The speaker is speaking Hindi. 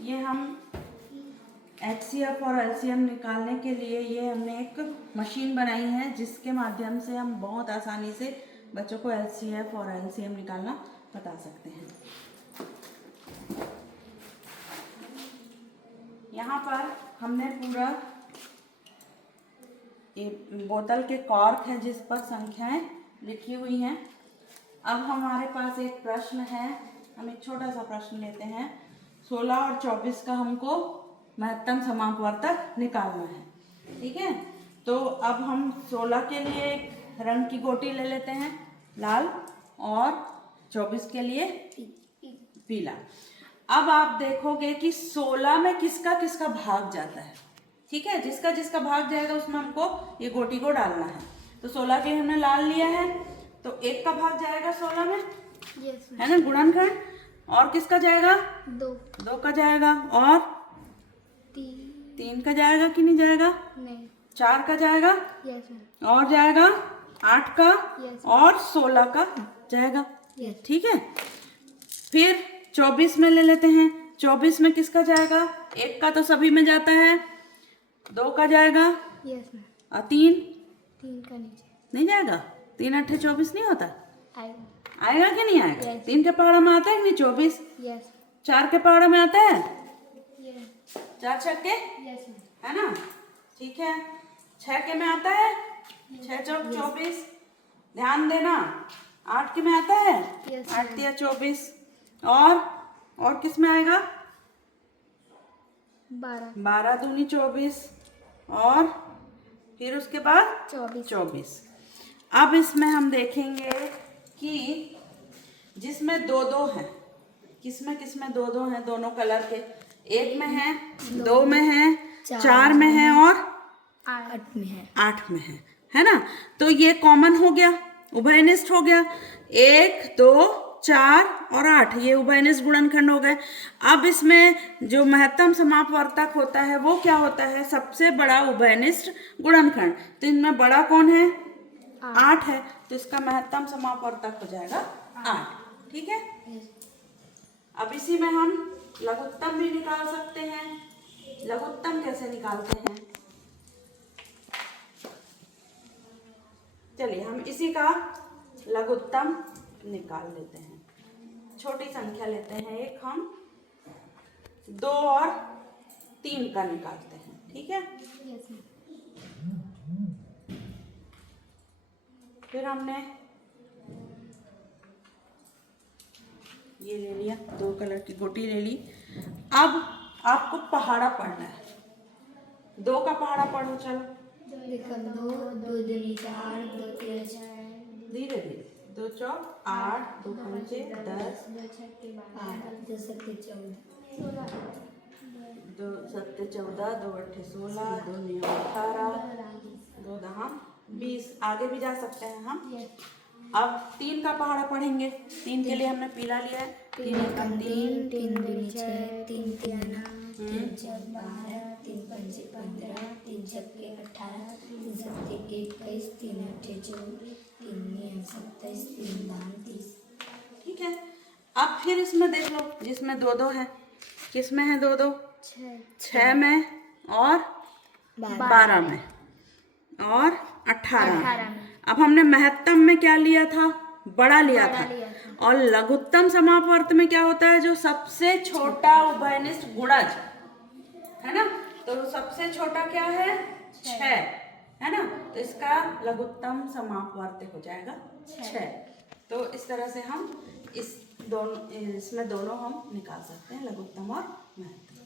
ये हम HCF और LCM निकालने के लिए ये हमने एक मशीन बनाई है जिसके माध्यम से हम बहुत आसानी से बच्चों को HCF और LCM निकालना बता सकते हैं। यहाँ पर हमने पूरा ये बोतल के कॉर्क है जिस पर संख्याएं लिखी हुई हैं। अब हमारे पास एक प्रश्न है, हम एक छोटा सा प्रश्न लेते हैं। 16 और 24 का हमको महत्तम समापवर्तक निकालना है, ठीक है। तो अब हम 16 के लिए एक रंग की गोटी ले लेते हैं, लाल, और 24 के लिए पीला। अब आप देखोगे कि 16 में किसका किसका भाग जाता है, ठीक है। जिसका जिसका भाग जाएगा उसमें हमको ये गोटी को डालना है। तो 16 के हमने लाल लिया है तो 1 का भाग जाएगा 16 में, है ना, गुणनखंड। और किसका जाएगा? 2 का जाएगा। और 3 का जाएगा कि नहीं जाएगा? नहीं। 4 का जाएगा? और जाएगा 8 का? और 16 का जाएगा, ठीक है। फिर 24 में ले लेते हैं। 24 में किसका जाएगा? 1 का तो सभी में जाता है, 2 का जाएगा, और 3 का नहीं जाएगा। 3 8 24 नहीं होता, आएगा कि नहीं आएगा? 3 के पहाड़ा में आता है कि नहीं 24? 4 के पहाड़ा में आता है, 4 छक्के, है ना, ठीक है। 6 के में आता है, 6 चौक 24, ध्यान देना। 8 के में आता है, 8 तिया 24। और किस में आएगा? 12 दूनी 24, और फिर उसके बाद 24। अब इसमें हम देखेंगे कि जिसमें 2-2 है, किसमें 2-2 है, दोनों कलर के, 1 में है, 2 में है, 4 में है, और 8 में है ना। तो ये कॉमन हो गया, उभयनिष्ठ हो गया। 1 2 4 और 8 ये उभयनिष्ठ गुणनखंड हो गए। अब इसमें जो महत्तम समापवर्तक होता है वो क्या होता है? सबसे बड़ा उभयनिष्ठ गुणनखंड। तो इनमें बड़ा कौन है? 8 है, तो इसका महत्तम समापवर्तक हो जाएगा 8, ठीक है। अब इसी में हम लघुत्तम भी निकाल सकते हैं। लघुत्तम कैसे निकालते हैं? चलिए हम इसी का लघुत्तम निकाल लेते हैं। छोटी संख्या लेते हैं, एक हम 2 और 3 का निकालते हैं, ठीक है। फिर हमने ये ले लिया, 2 कलर की गोटी ले ली। अब आपको पहाड़ा पढ़ना है। 2 का पहाड़ा पढ़ो, चलो। 2 दूनी 4, 2 तिया 6, धीरे धीरे। 2 चौक 8, 2 पंचे 10, 2 छक्के 12, 2 सत्ते 14, 2 सत्ते 14, 2 अट्ठे 16, 2 9 18, 2 दहा 20। आगे भी जा सकते हैं हम। अब 3 का पहाड़ा पढ़ेंगे। 3 के लिए हमने पीला लिया है। 3 3, 3 दूनी 6, 3 तिया 9, 3 चौक 12, 3 पंचे 15, 3 छक्के 18, 3 सत्ते 21, 3 अट्ठे 24, 3 9 27, 3 दाम 30, ठीक है। अब फिर इसमें देख लो, जिसमें 2-2 है, किसमें है 2-2? 6 में, और 12 में, और 18 में। अब हमने महत्तम में क्या लिया था? बड़ा लिया था। और लघुत्तम समापवर्त में क्या होता है? जो सबसे छोटा उभयनिष्ठ गुणज, है ना। तो सबसे छोटा क्या है? 6, है ना। तो इसका लघुत्तम समापवर्त हो जाएगा 6। तो इस तरह से हम इसमें दोनों हम निकाल सकते हैं, लघुत्तम और महत्तम।